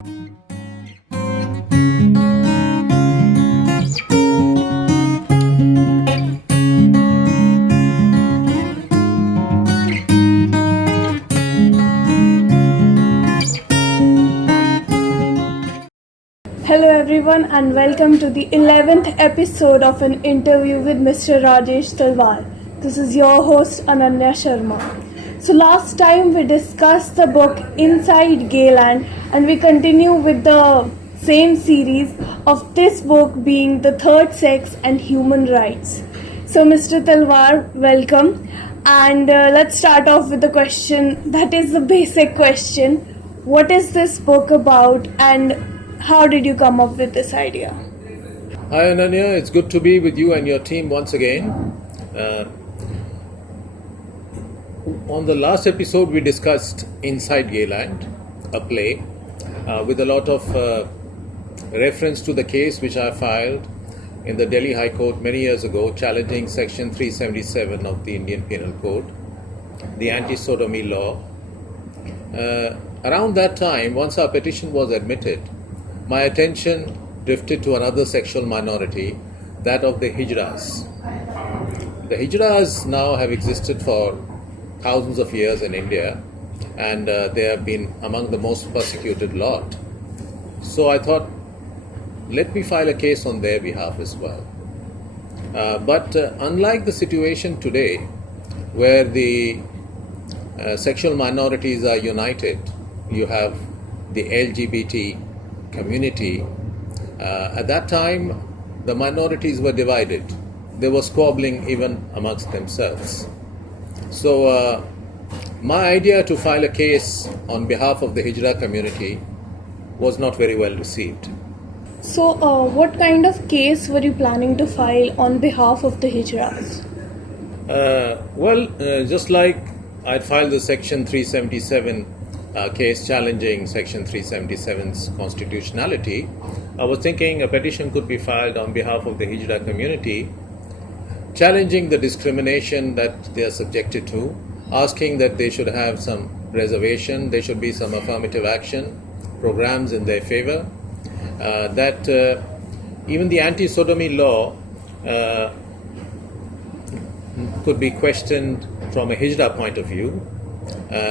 Hello everyone and welcome to the 11th episode of an interview with Mr. Rajesh Talwar. This is your host Ananya Sharma. So last time we discussed the book Inside Gayland and we continue with the same series of this book being The Third Sex and Human Rights. So Mr. Talwar, welcome, and let's start off with the question that is the basic question. What is this book about and how did you come up with this idea? Hi Ananya, it's good to be with you and your team once again. On the last episode we discussed Inside Gayland, a play with a lot of reference to the case which I filed in the Delhi High Court many years ago, challenging section 377 of the Indian Penal Code, the anti-sodomy law. Around that time, once our petition was admitted, my attention drifted to another sexual minority, that of the hijras. The hijras now have existed for thousands of years in India, and they have been among the most persecuted lot. So I thought, let me file a case on their behalf as well. But unlike the situation today, where the sexual minorities are united, you have the LGBT community. At that time, the minorities were divided. There was squabbling even amongst themselves. So my idea to file a case on behalf of the hijra community was not very well received. So what kind of case were you planning to file on behalf of the hijras? Just like I'd filed the section 377 case challenging section 377's constitutionality, I was thinking a petition could be filed on behalf of the hijra community, challenging the discrimination that they are subjected to, asking that they should have some reservation, there should be some affirmative action programs in their favor, that even the anti-sodomy law could be questioned from a hijra point of view.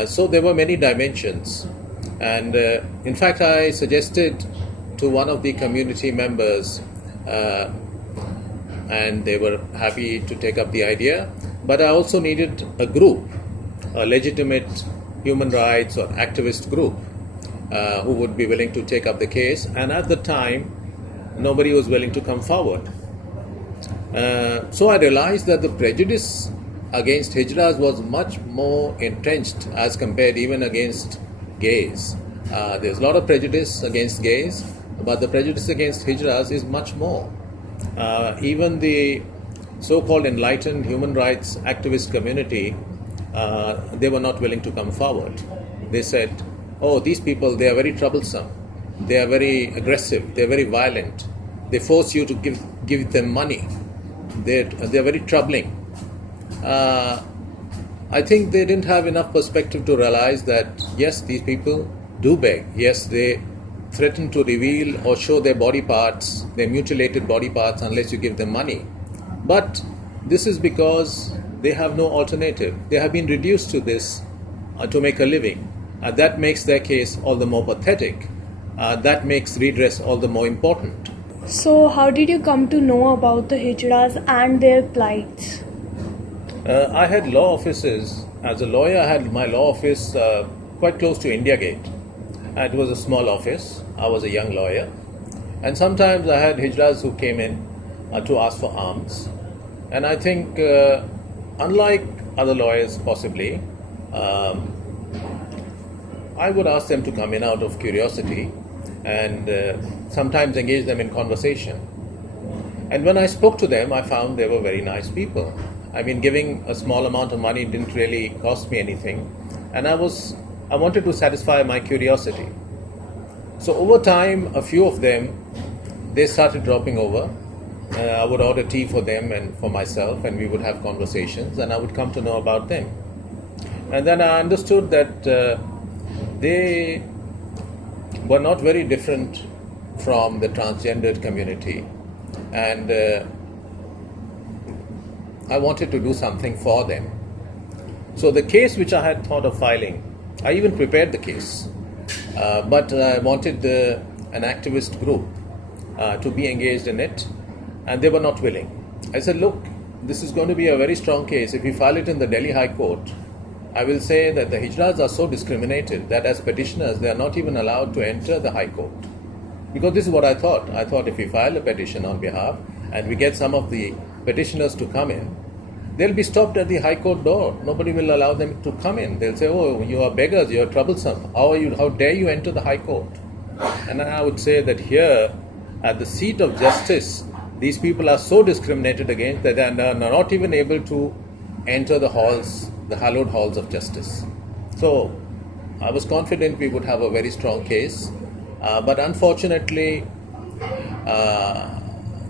So there were many dimensions, and in fact I suggested to one of the community members, and they were happy to take up the idea, but I also needed a group, a legitimate human rights or activist group who would be willing to take up the case, and at the time nobody was willing to come forward. So I realized that the prejudice against hijras was much more entrenched as compared even against gays. There's a lot of prejudice against gays, but the prejudice against hijras is much more. Even the so-called enlightened human rights activist community, they were not willing to come forward. They said, oh, these people, they are very troublesome, they are very aggressive, they are very violent, they force you to give them money, they are very troubling. I think they didn't have enough perspective to realize that yes, these people do beg, yes, they threaten to reveal or show their body parts, their mutilated body parts, unless you give them money. But this is because they have no alternative. They have been reduced to this to make a living. That makes their case all the more pathetic. That makes redress all the more important. So how did you come to know about the hijras and their plights? I had law offices. As a lawyer, I had my law office quite close to India Gate. It was a small office. I was a young lawyer. And sometimes I had hijras who came in to ask for alms. And I think, unlike other lawyers possibly, I would ask them to come in out of curiosity and sometimes engage them in conversation. And when I spoke to them, I found they were very nice people. I mean, giving a small amount of money didn't really cost me anything. And I wanted to satisfy my curiosity. So over time, a few of them, they started dropping over. I would order tea for them and for myself, and we would have conversations, and I would come to know about them. And then I understood that they were not very different from the transgendered community, and I wanted to do something for them. So the case which I had thought of filing, I even prepared the case, but I wanted an activist group to be engaged in it, and they were not willing. I said, look, this is going to be a very strong case. If we file it in the Delhi High Court, I will say that the hijras are so discriminated that as petitioners they are not even allowed to enter the High Court. Because this is what I thought. I thought if we file a petition on behalf and we get some of the petitioners to come in, they'll be stopped at the High Court door. Nobody will allow them to come in. They'll say, oh, you are beggars, you are troublesome. How dare you enter the High Court? And I would say that here, at the seat of justice, these people are so discriminated against that they are not even able to enter the halls, the hallowed halls of justice. So I was confident we would have a very strong case, but unfortunately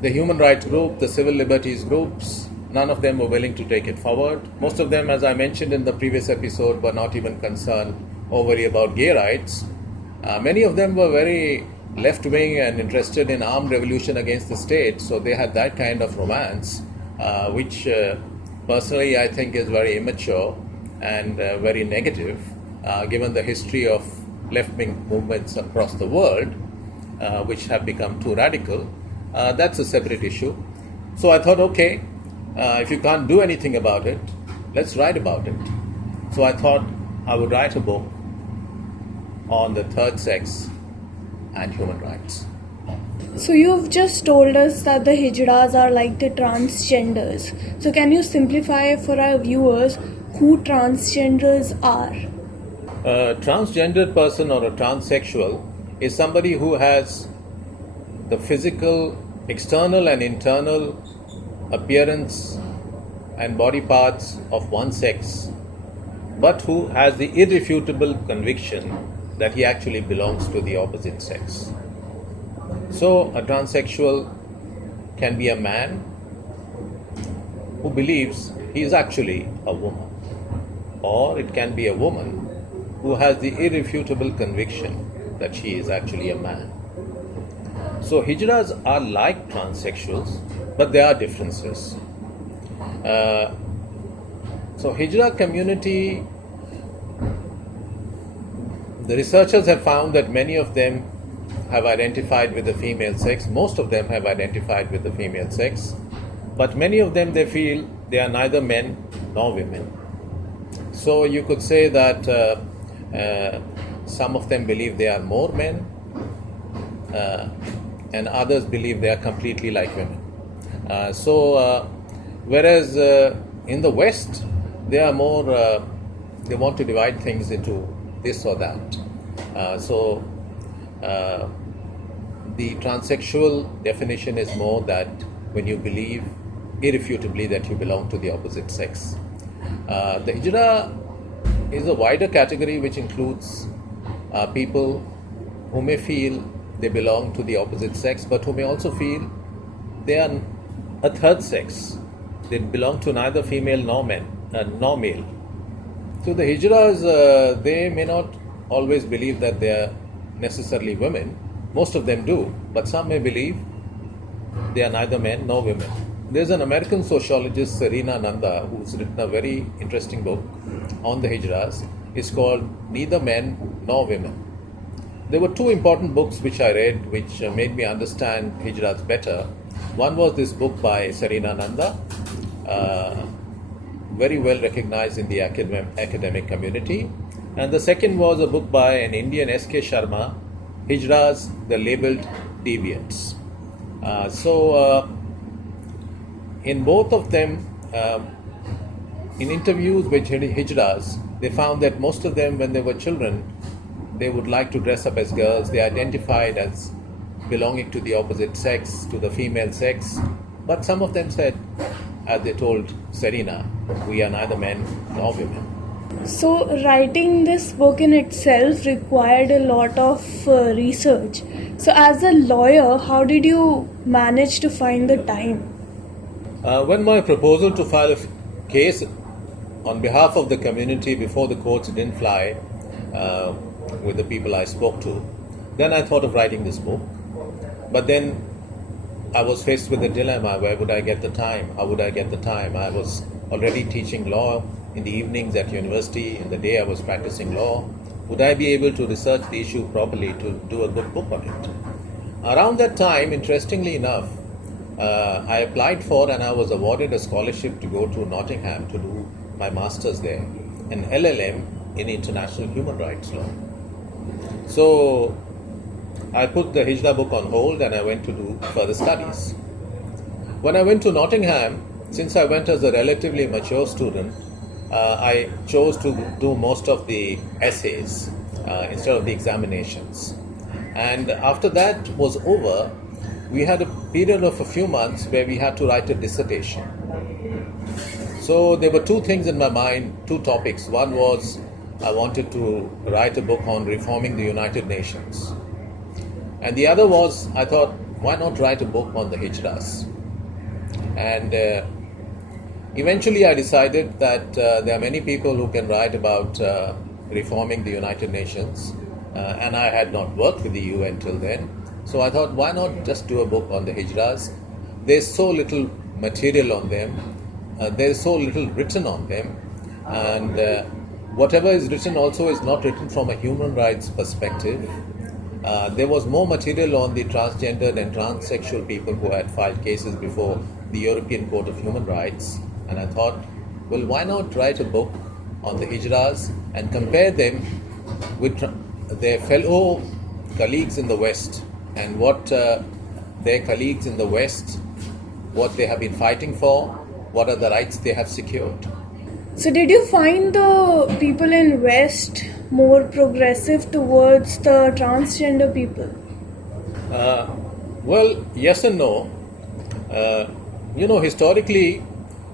the human rights group, the civil liberties groups, none of them were willing to take it forward. Most of them, as I mentioned in the previous episode, were not even concerned overly about gay rights. Many of them were very left-wing and interested in armed revolution against the state, so they had that kind of romance, which personally I think is very immature and very negative, given the history of left-wing movements across the world, which have become too radical. That's a separate issue. So I thought, okay, if you can't do anything about it, let's write about it. So I thought I would write a book on the third sex and human rights. So you've just told us that the hijras are like the transgenders. So can you simplify for our viewers who transgenders are? A transgendered person or a transsexual is somebody who has the physical, external and internal appearance and body parts of one sex, but who has the irrefutable conviction that he actually belongs to the opposite sex. So a transsexual can be a man who believes he is actually a woman, or it can be a woman who has the irrefutable conviction that she is actually a man. So hijras are like transsexuals, but there are differences. So hijra community, the researchers have found that many of them have identified with the female sex. Most of them have identified with the female sex, but many of them, they feel they are neither men nor women. So you could say that some of them believe they are more men, and others believe they are completely like women. Whereas in the West, they are more, they want to divide things into this or that. The transsexual definition is more that when you believe irrefutably that you belong to the opposite sex. The hijra is a wider category which includes people who may feel they belong to the opposite sex, but who may also feel they are a third sex. They belong to neither female nor male. So the hijras, they may not always believe that they are necessarily women. Most of them do, but some may believe they are neither men nor women. There's an American sociologist, Serena Nanda, who's written a very interesting book on the hijras. It's called Neither Men Nor Women. There were two important books which I read which made me understand hijras better. One was this book by Serena Nanda, very well recognized in the academic community. And the second was a book by an Indian, S.K. Sharma, Hijras, the Labeled Deviants. In both of them, in interviews with hijras, they found that most of them, when they were children, they would like to dress up as girls. They identified as belonging to the opposite sex, to the female sex. But some of them said, as they told Serena, we are neither men nor women. So writing this book in itself required a lot of research. So as a lawyer, how did you manage to find the time? When my proposal to file a case on behalf of the community before the courts didn't fly with the people I spoke to, Then I thought of writing this book, but then I was faced with a dilemma. Where would I get the time? How would I get the time? I was already teaching law in the evenings at university. In the day I was practicing law. Would I be able to research the issue properly to do a good book on it? Around that time, interestingly enough, I applied for and I was awarded a scholarship to go to Nottingham to do my master's there, an LLM in international human rights law. So I put the Hijra book on hold and I went to do further studies. When I went to Nottingham, since I went as a relatively mature student, I chose to do most of the essays instead of the examinations. And after that was over, we had a period of a few months where we had to write a dissertation. So there were two things in my mind, two topics. One was I wanted to write a book on reforming the United Nations. And the other was, I thought, why not write a book on the Hijras? And eventually I decided that there are many people who can write about reforming the United Nations. And I had not worked with the UN till then. So I thought, why not just do a book on the Hijras? There's so little material on them. There's so little written on them. And whatever is written also is not written from a human rights perspective. There was more material on the transgendered and transsexual people who had filed cases before the European Court of Human Rights. And I thought, well, why not write a book on the Hijras and compare them with their fellow colleagues in the West and what their colleagues in the West, what they have been fighting for, what are the rights they have secured. So did you find the people in West more progressive towards the transgender people? Well, yes and no. Historically,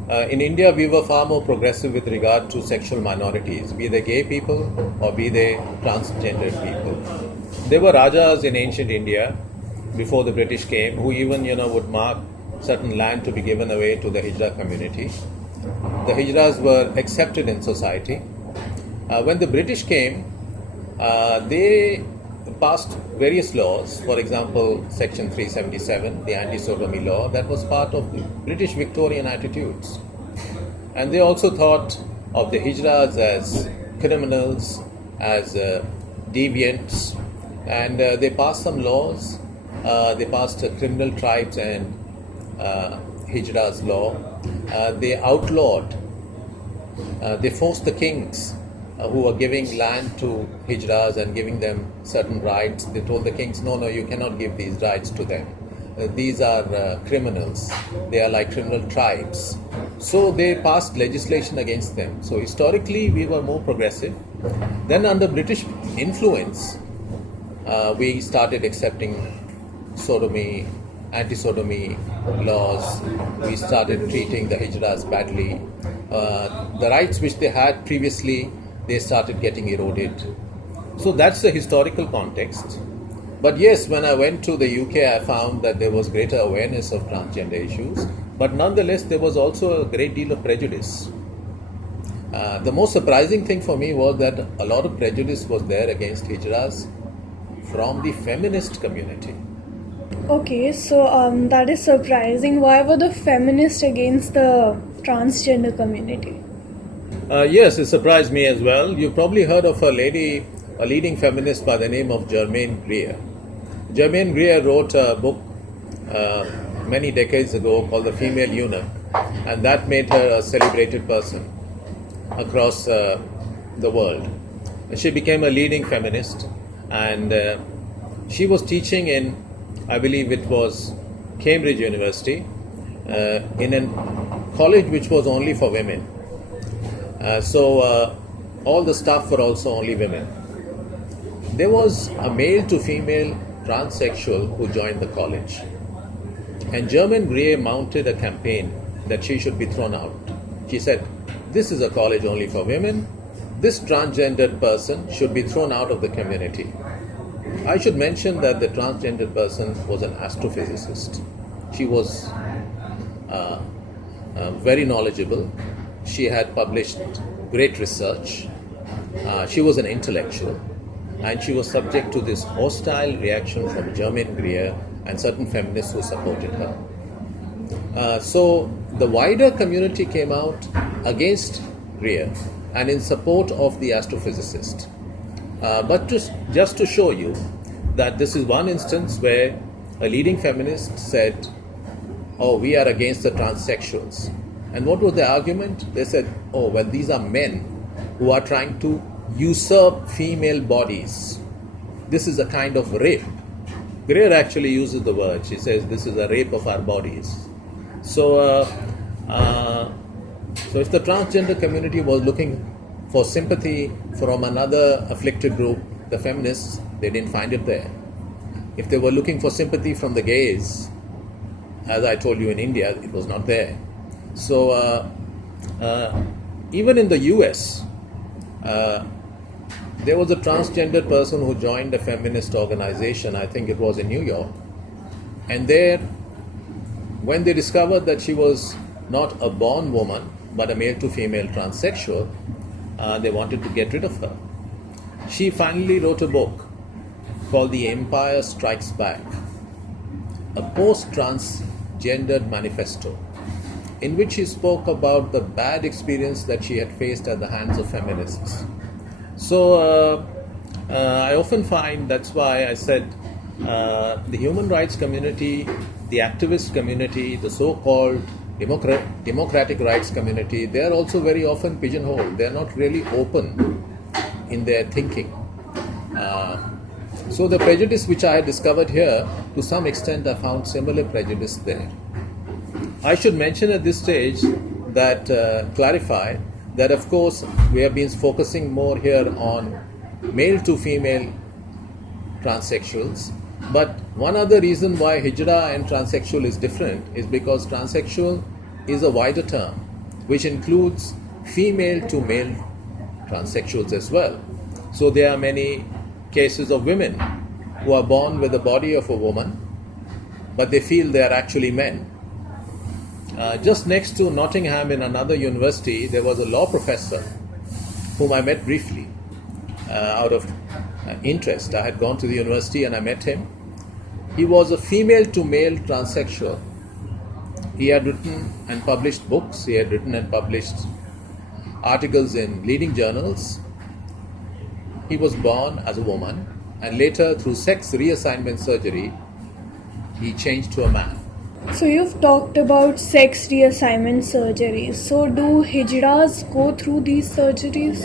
in India, we were far more progressive with regard to sexual minorities, be they gay people or be they transgendered people. There were Rajas in ancient India, before the British came, who even, would mark certain land to be given away to the Hijra community. The Hijras were accepted in society. When the British came, they passed various laws. For example, Section 377, the anti-sodomy law, that was part of the British Victorian attitudes. And they also thought of the Hijras as criminals, as deviants, and they passed some laws. They passed a criminal tribes and Hijras law. They outlawed, they forced the kings who were giving land to Hijras and giving them certain rights. They told the kings, no, you cannot give these rights to them. These are criminals. They are like criminal tribes. So they passed legislation against them. So historically, we were more progressive. Then under British influence, we started accepting sodomy, anti-sodomy laws. We started treating the Hijras badly. The rights which they had previously, they started getting eroded. So that's the historical context. But yes, when I went to the UK, I found that there was greater awareness of transgender issues. But nonetheless, there was also a great deal of prejudice. The most surprising thing for me was that a lot of prejudice was there against Hijras from the feminist community. Okay, so that is surprising. Why were the feminists against the transgender community? Yes, it surprised me as well. You probably heard of a leading feminist by the name of Germaine Greer. Germaine Greer wrote a book many decades ago called The Female Eunuch, and that made her a celebrated person across the world. She became a leading feminist, and she was teaching in, I believe it was Cambridge University, in a college which was only for women. So all the staff were also only women. There was a male to female transsexual who joined the college. And Germaine Greer mounted a campaign that she should be thrown out. She said, this is a college only for women. This transgendered person should be thrown out of the community. I should mention that the transgendered person was an astrophysicist. She was very knowledgeable. She had published great research. She was an intellectual. and she was subject to this hostile reaction from German Greer and certain feminists who supported her. So the wider community came out against Greer and in support of the astrophysicist. But just to show you that this is one instance where a leading feminist said, "Oh, we are against the transsexuals." And what was the argument? They said, "Oh, well, these are men who are trying to usurp female bodies. This is a kind of rape." Greer actually uses the word. She says, "This is a rape of our bodies." So if the transgender community was looking for sympathy from another afflicted group, the feminists, they didn't find it there. If they were looking for sympathy from the gays, as I told you in India, it was not there. So even in the US, there was a transgender person who joined a feminist organization, I think it was in New York. And there, when they discovered that she was not a born woman, but a male to female transsexual, they wanted to get rid of her. She finally wrote a book called The Empire Strikes Back, a post-transgendered manifesto, in which she spoke about the bad experience that she had faced at the hands of feminists. So I often find, that's why I said the human rights community, the activist community, the so-called democratic rights community, they are also very often pigeonholed. They are not really open in their thinking. So the prejudice which I discovered here, to some extent I found similar prejudice there. I should mention at this stage that, clarify that of course we have been focusing more here on male to female transsexuals, but one other reason why hijra and transsexual is different is because transsexual is a wider term which includes female to male transsexuals as well. So there are many cases of women who are born with the body of a woman, but they feel they are actually men. Just next to Nottingham in another university, there was a law professor whom I met briefly out of interest. I had gone to the university and I met him. He was a female to male transsexual. He had written and published books. He had written and published articles in leading journals. He was born as a woman, and later through sex reassignment surgery, he changed to a man. So you've talked about sex reassignment surgeries. So do hijras go through these surgeries?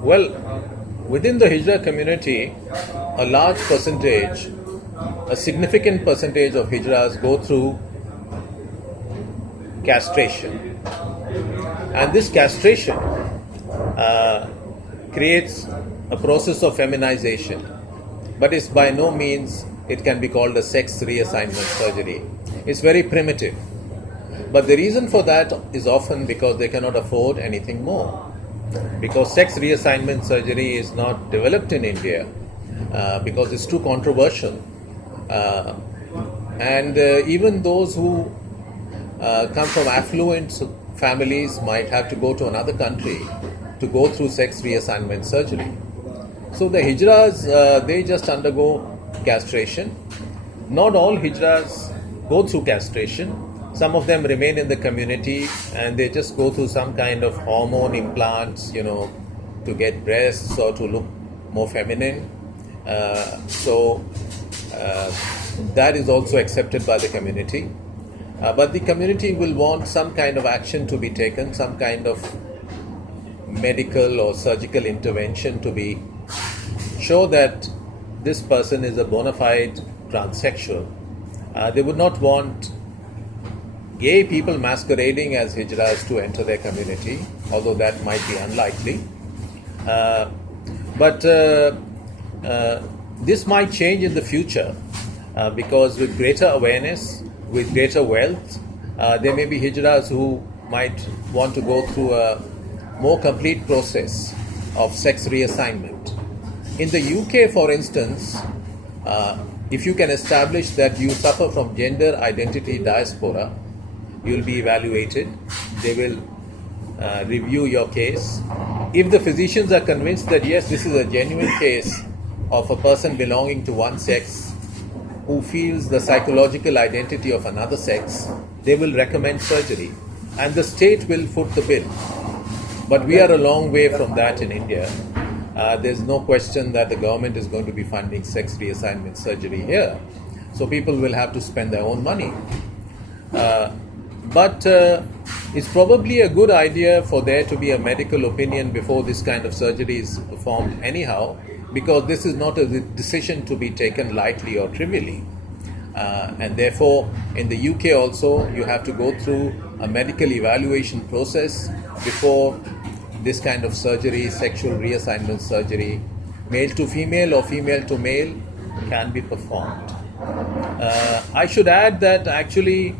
Well, within the hijra community, a large percentage, a significant percentage of hijras go through castration. And this castration creates a process of feminization, but it's by no means it can be called a sex reassignment surgery. It's very primitive. But the reason for that is often because they cannot afford anything more. Because sex reassignment surgery is not developed in India because it's too controversial. And even those who come from affluent families might have to go to another country to go through sex reassignment surgery. So the hijras, they just undergo castration. Not all hijras go through castration. Some of them remain in the community and they just go through some kind of hormone implants, to get breasts or to look more feminine. So that is also accepted by the community. But the community will want some kind of action to be taken, some kind of medical or surgical intervention to be show that this person is a bona fide transsexual. They would not want gay people masquerading as hijras to enter their community, although that might be unlikely. But this might change in the future because with greater awareness, with greater wealth, there may be hijras who might want to go through a more complete process of sex reassignment. In the UK, for instance, if you can establish that you suffer from gender identity diaspora, you will be evaluated. They will review your case. If the physicians are convinced that yes, this is a genuine case of a person belonging to one sex who feels the psychological identity of another sex, they will recommend surgery and the state will foot the bill. But we are a long way from that in India. There's no question that the government is going to be funding sex reassignment surgery here. So people will have to spend their own money. But it's probably a good idea for there to be a medical opinion before this kind of surgery is performed anyhow, because this is not a decision to be taken lightly or trivially. And therefore, in the UK also, you have to go through a medical evaluation process before this kind of surgery, sexual reassignment surgery, male to female or female to male, can be performed. I should add that actually,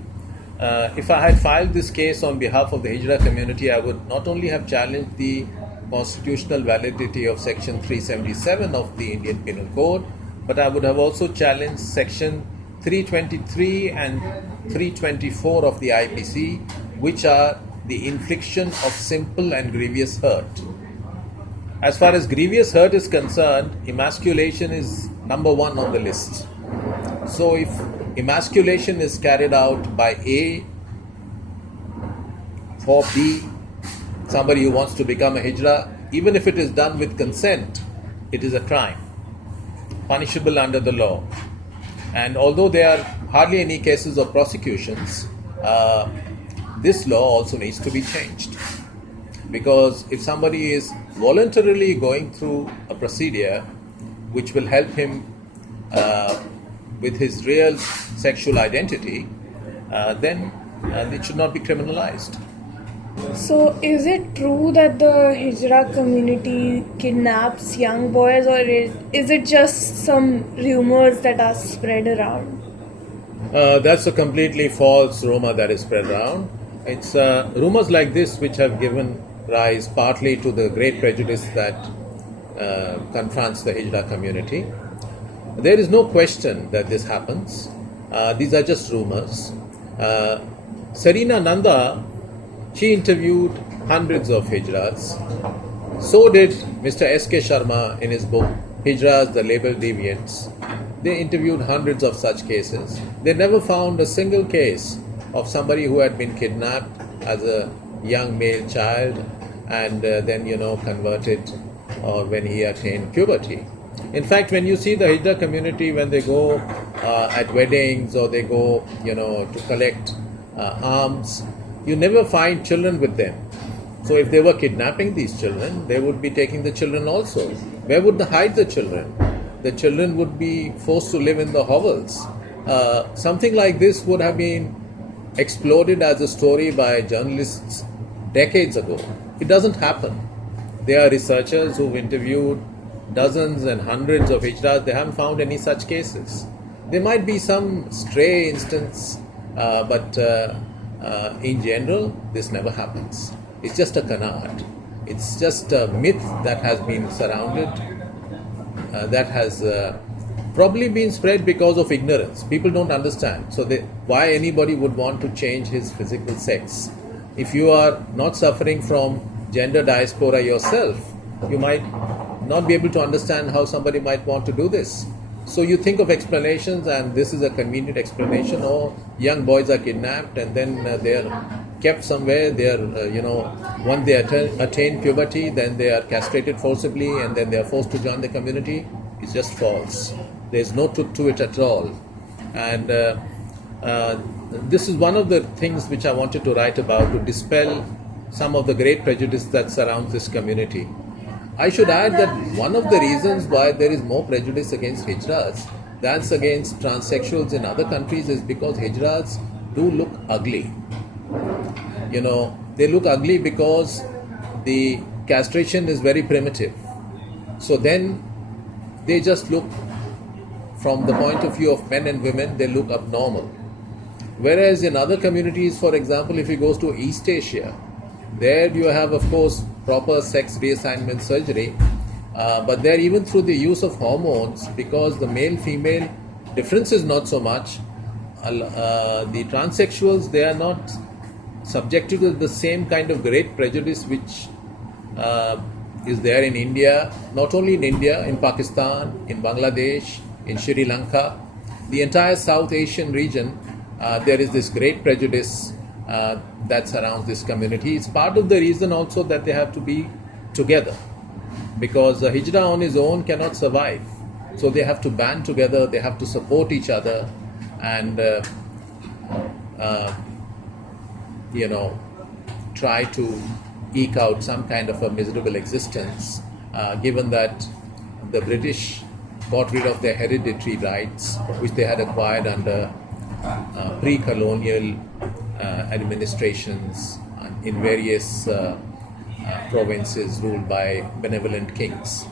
if I had filed this case on behalf of the Hijra community, I would not only have challenged the constitutional validity of Section 377 of the Indian Penal Code, but I would have also challenged Section 323 and 324 of the IPC, which are the infliction of simple and grievous hurt. As far as grievous hurt is concerned, emasculation is number one on the list. So if emasculation is carried out by A for B, somebody who wants to become a hijra, even if it is done with consent, it is a crime, punishable under the law. And although there are hardly any cases of prosecutions, this law also needs to be changed. Because if somebody is voluntarily going through a procedure which will help him with his real sexual identity, then it should not be criminalized. So, is it true that the Hijra community kidnaps young boys, or is it just some rumors that are spread around? That's a completely false rumor that is spread around. It's rumors like this which have given rise partly to the great prejudice that confronts the Hijra community. There is no question that this happens. These are just rumors. Serena Nanda, she interviewed hundreds of Hijras. So did Mr. S.K. Sharma in his book, Hijras, the Labeled Deviants. They interviewed hundreds of such cases. They never found a single case of somebody who had been kidnapped as a young male child and then, converted, or when he attained puberty. In fact, when you see the Hijra community, when they go at weddings or they go, to collect alms, you never find children with them. So if they were kidnapping these children, they would be taking the children also. Where would they hide the children? The children would be forced to live in the hovels. Something like this would have been exploded as a story by journalists decades ago. It doesn't happen. There are researchers who've interviewed dozens and hundreds of hijras. They haven't found any such cases. There might be some stray instance, but in general, this never happens. It's just a canard. It's just a myth that has been surrounded, that has probably been spread because of ignorance. People don't understand. So why anybody would want to change his physical sex? If you are not suffering from gender diaspora yourself, you might not be able to understand how somebody might want to do this. So you think of explanations, and this is a convenient explanation. Oh, young boys are kidnapped and then they are kept somewhere. They are, once they attain puberty, then they are castrated forcibly and then they are forced to join the community. It's just false. There's no truth to it at all. And this is one of the things which I wanted to write about, to dispel some of the great prejudice that surrounds this community. I should add that one of the reasons why there is more prejudice against hijras than against transsexuals in other countries is because hijras do look ugly. They look ugly because the castration is very primitive. So then they just look, from the point of view of men and women, they look abnormal. Whereas in other communities, for example, if you go to East Asia, there you have, of course, proper sex reassignment surgery, but there, even through the use of hormones, because the male-female difference is not so much, the transsexuals, they are not subjected to the same kind of great prejudice which is there in India, not only in India, in Pakistan, in Bangladesh, in Sri Lanka, the entire South Asian region. There is this great prejudice that surrounds this community. It's part of the reason also that they have to be together, because the hijra on its own cannot survive. So they have to band together, they have to support each other, and try to eke out some kind of a miserable existence, given that the British got rid of their hereditary rights, which they had acquired under pre-colonial administrations in various provinces ruled by benevolent kings.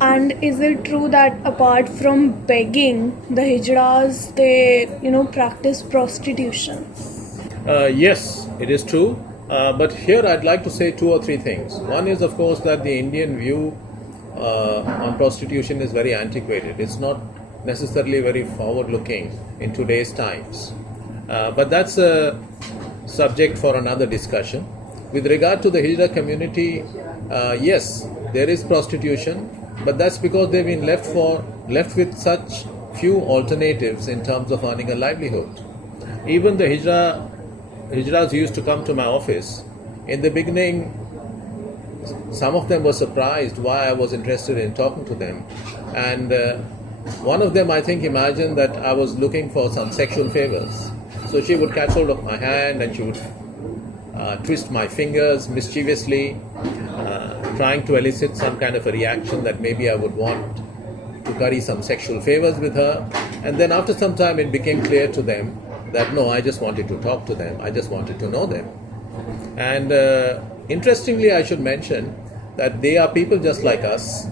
And is it true that apart from begging, the hijras, they, practice prostitution? Yes, it is true. But here I'd like to say two or three things. One is, of course, that the Indian view on prostitution is very antiquated. It's not necessarily very forward-looking in today's times. But that's a subject for another discussion. With regard to the hijra community, yes, there is prostitution, but that's because they've been left with such few alternatives in terms of earning a livelihood. Even the hijras who used to come to my office, in the beginning, some of them were surprised why I was interested in talking to them. And one of them, I think, imagined that I was looking for some sexual favors. So she would catch hold of my hand and she would twist my fingers mischievously, trying to elicit some kind of a reaction that maybe I would want to curry some sexual favors with her. And then after some time, it became clear to them that no, I just wanted to talk to them, I just wanted to know them. And interestingly, I should mention that they are people just like us.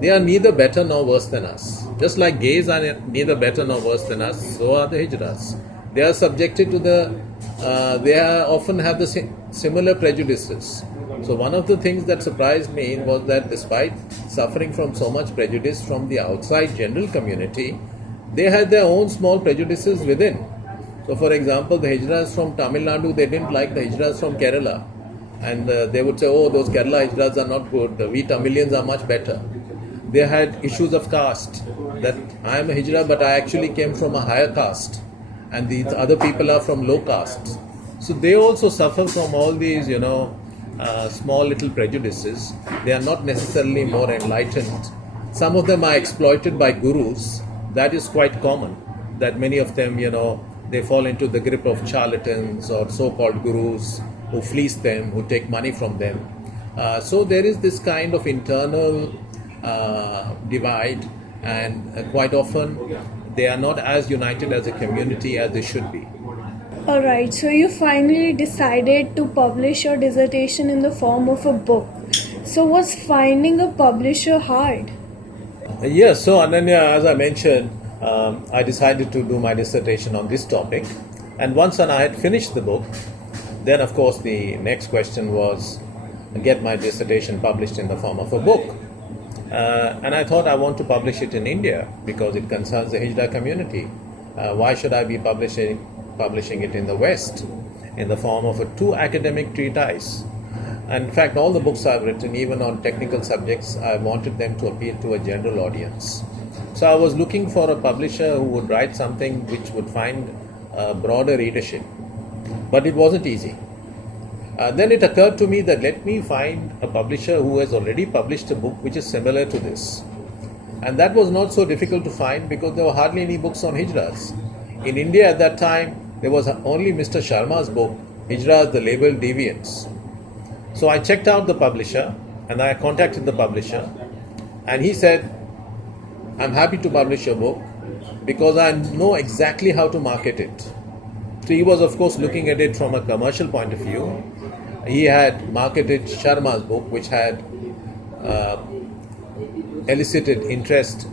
They are neither better nor worse than us. Just like gays are neither better nor worse than us, so are the hijras. They are subjected to they often have the similar prejudices. So one of the things that surprised me was that despite suffering from so much prejudice from the outside general community, they had their own small prejudices within. So for example, the hijras from Tamil Nadu, they didn't like the hijras from Kerala. And they would say, oh, those Kerala hijras are not good, we Tamilians are much better. They had issues of caste, that I am a hijra but I actually came from a higher caste and these other people are from low castes. So they also suffer from all these, small little prejudices. They are not necessarily more enlightened. Some of them are exploited by gurus. That is quite common, that many of them, they fall into the grip of charlatans or so-called gurus who fleece them, who take money from them. So there is this kind of internal divide, and quite often they are not as united as a community as they should be. Alright, so you finally decided to publish your dissertation in the form of a book. So was finding a publisher hard? Yes, so Ananya, as I mentioned, I decided to do my dissertation on this topic. And once I had finished the book, then of course the next question was get my dissertation published in the form of a book. And I thought I want to publish it in India because it concerns the hijra community. Why should I be publishing it in the West in the form of a two academic treatise? And in fact, all the books I've written, even on technical subjects, I wanted them to appeal to a general audience. So I was looking for a publisher who would write something which would find a broader readership. But it wasn't easy. Then it occurred to me that let me find a publisher who has already published a book which is similar to this. And that was not so difficult to find because there were hardly any books on hijras. In India at that time, there was only Mr. Sharma's book, Hijras, the Labeled Deviants. So I checked out the publisher and I contacted the publisher and he said, I'm happy to publish your book because I know exactly how to market it. So he was of course looking at it from a commercial point of view. He had marketed Sharma's book, which had elicited interest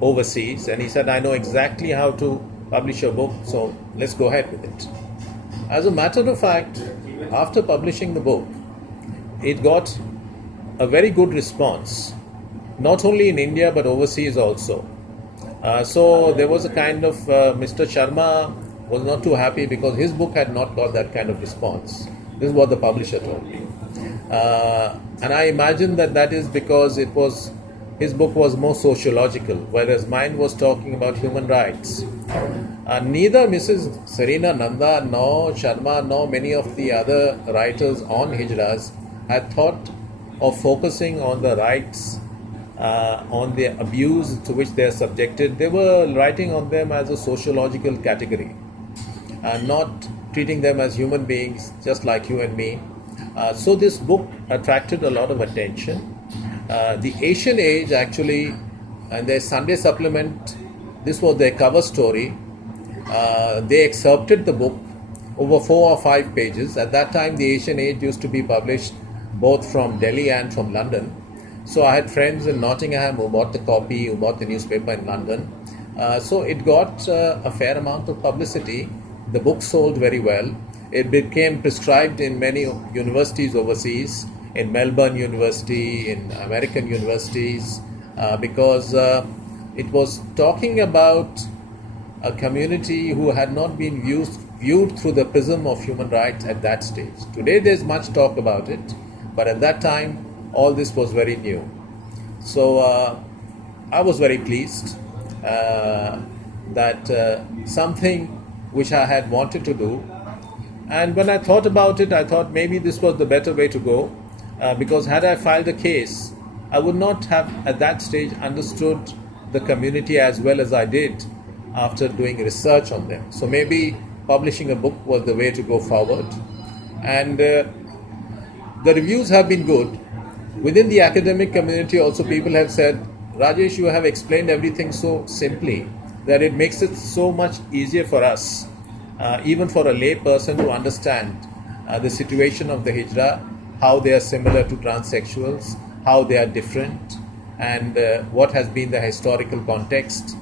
overseas, and he said, I know exactly how to publish your book, so let's go ahead with it. As a matter of fact, after publishing the book, it got a very good response, not only in India, but overseas also. So there was a kind of, Mr. Sharma was not too happy because his book had not got that kind of response. This is what the publisher told me. And I imagine that is because his book was more sociological, whereas mine was talking about human rights. Neither Mrs. Serena Nanda nor Sharma nor many of the other writers on hijras had thought of focusing on the rights, on the abuse to which they are subjected. They were writing on them as a sociological category, not treating them as human beings just like you and me. So this book attracted a lot of attention. The Asian Age actually, and their Sunday supplement, this was their cover story. They excerpted the book over 4 or 5 pages. At that time, the Asian Age used to be published both from Delhi and from London. So I had friends in Nottingham who bought the copy, who bought the newspaper in London. So it got a fair amount of publicity. The book sold very well. It became prescribed in many universities overseas, in Melbourne University, in American universities, because it was talking about a community who had not been viewed through the prism of human rights at that stage. Today there's much talk about it, but at that time all this was very new. So I was very pleased that something which I had wanted to do, and when I thought about it, I thought maybe this was the better way to go, because had I filed a case, I would not have at that stage understood the community as well as I did after doing research on them. So maybe publishing a book was the way to go forward. And the reviews have been good. Within the academic community also, people have said, Rajesh, you have explained everything so simply that it makes it so much easier for us, even for a lay person, to understand the situation of the hijra, how they are similar to transsexuals, how they are different, and what has been the historical context,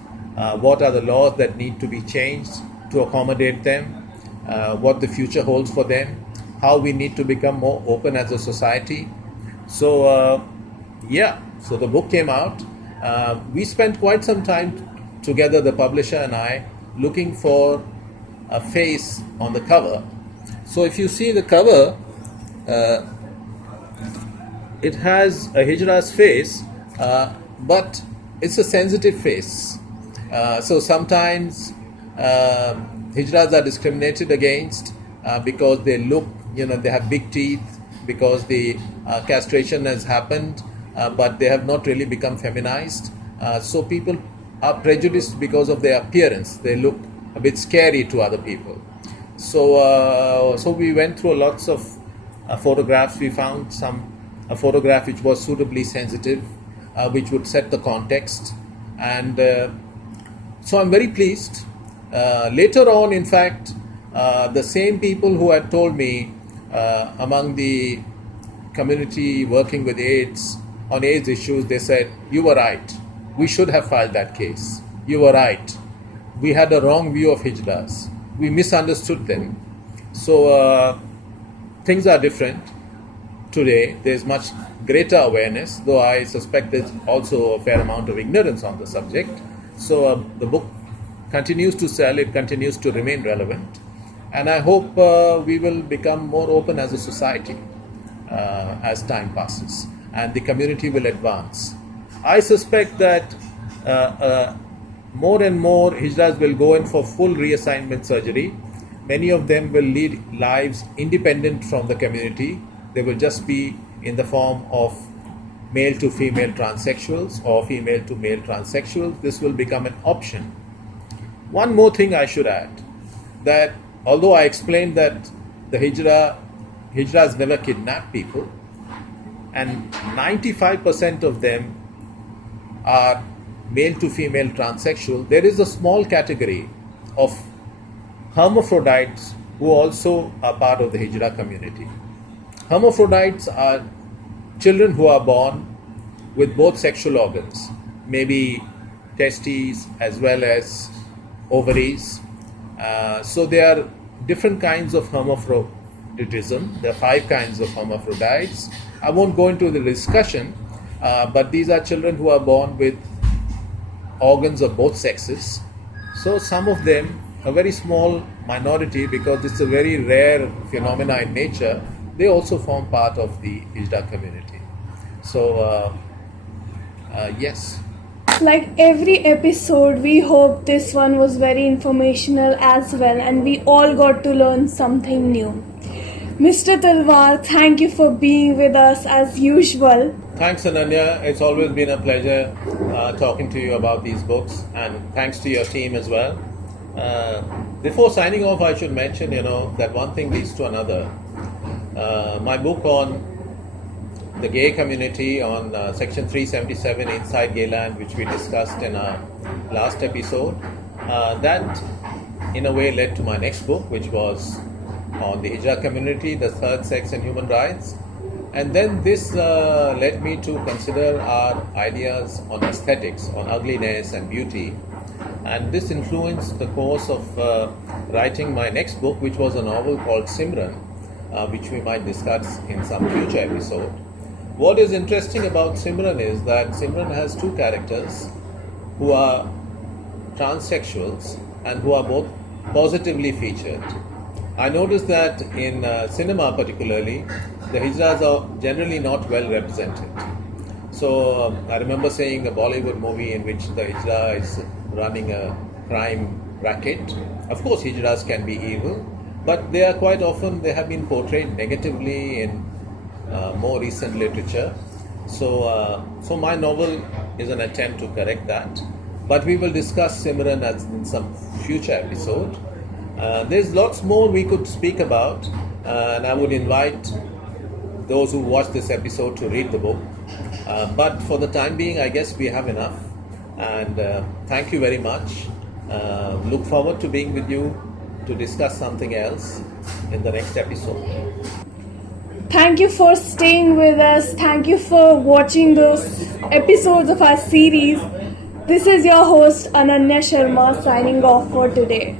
what are the laws that need to be changed to accommodate them, what the future holds for them, how we need to become more open as a society. So so the book came out. We spent quite some time together, the publisher and I, looking for a face on the cover. So if you see the cover, it has a hijra's face, but it's a sensitive face. So sometimes hijras are discriminated against because they look, they have big teeth, because the castration has happened, but they have not really become feminized. So people are prejudiced because of their appearance. They look a bit scary to other people. So we went through lots of photographs. We found a photograph which was suitably sensitive, which would set the context. And so I'm very pleased. Later on, in fact, the same people who had told me among the community working with AIDS, on AIDS issues, they said, you were right. We should have filed that case. You were right. We had a wrong view of hijras. We misunderstood them. So things are different today. There's much greater awareness, though I suspect there's also a fair amount of ignorance on the subject. So the book continues to sell. It continues to remain relevant. And I hope we will become more open as a society as time passes, and the community will advance. I suspect that more and more hijras will go in for full reassignment surgery. Many of them will lead lives independent from the community. They will just be in the form of male to female transsexuals or female to male transsexuals. This will become an option. One more thing I should add, that although I explained that the hijras never kidnap people, and 95% of them are male to female transsexual, there is a small category of hermaphrodites who also are part of the hijra community. Hermaphrodites are children who are born with both sexual organs, maybe testes as well as ovaries. So there are different kinds of hermaphroditism. There are 5 kinds of hermaphrodites. I won't go into the discussion, but these are children who are born with organs of both sexes. So some of them a very small minority, because it's a very rare phenomena in nature, they also form part of the hijra community. So, yes. Like every episode, we hope this one was very informational as well, and we all got to learn something new. Mr. Talwar, thank you for being with us as usual. Thanks, Ananya. It's always been a pleasure talking to you about these books, and thanks to your team as well. Before signing off, I should mention, that one thing leads to another. My book on the gay community, on Section 377 Inside Gayland, which we discussed in our last episode, that in a way led to my next book, which was on the hijra community, the third sex and human rights. And then this led me to consider our ideas on aesthetics, on ugliness and beauty. And this influenced the course of writing my next book, which was a novel called Simran, which we might discuss in some future episode. What is interesting about Simran is that Simran has two characters who are transsexuals and who are both positively featured. I noticed that in cinema particularly, the hijras are generally not well represented. So I remember seeing a Bollywood movie in which the hijra is running a crime racket. Of course, hijras can be evil, but they are quite often, they have been portrayed negatively in more recent literature. So my novel is an attempt to correct that. But we will discuss Simran in some future episode. There's lots more we could speak about, and I would invite those who watch this episode to read the book. But for the time being, I guess we have enough. And thank you very much. Look forward to being with you to discuss something else in the next episode. Thank you for staying with us. Thank you for watching those episodes of our series. This is your host Ananya Sharma signing off for today.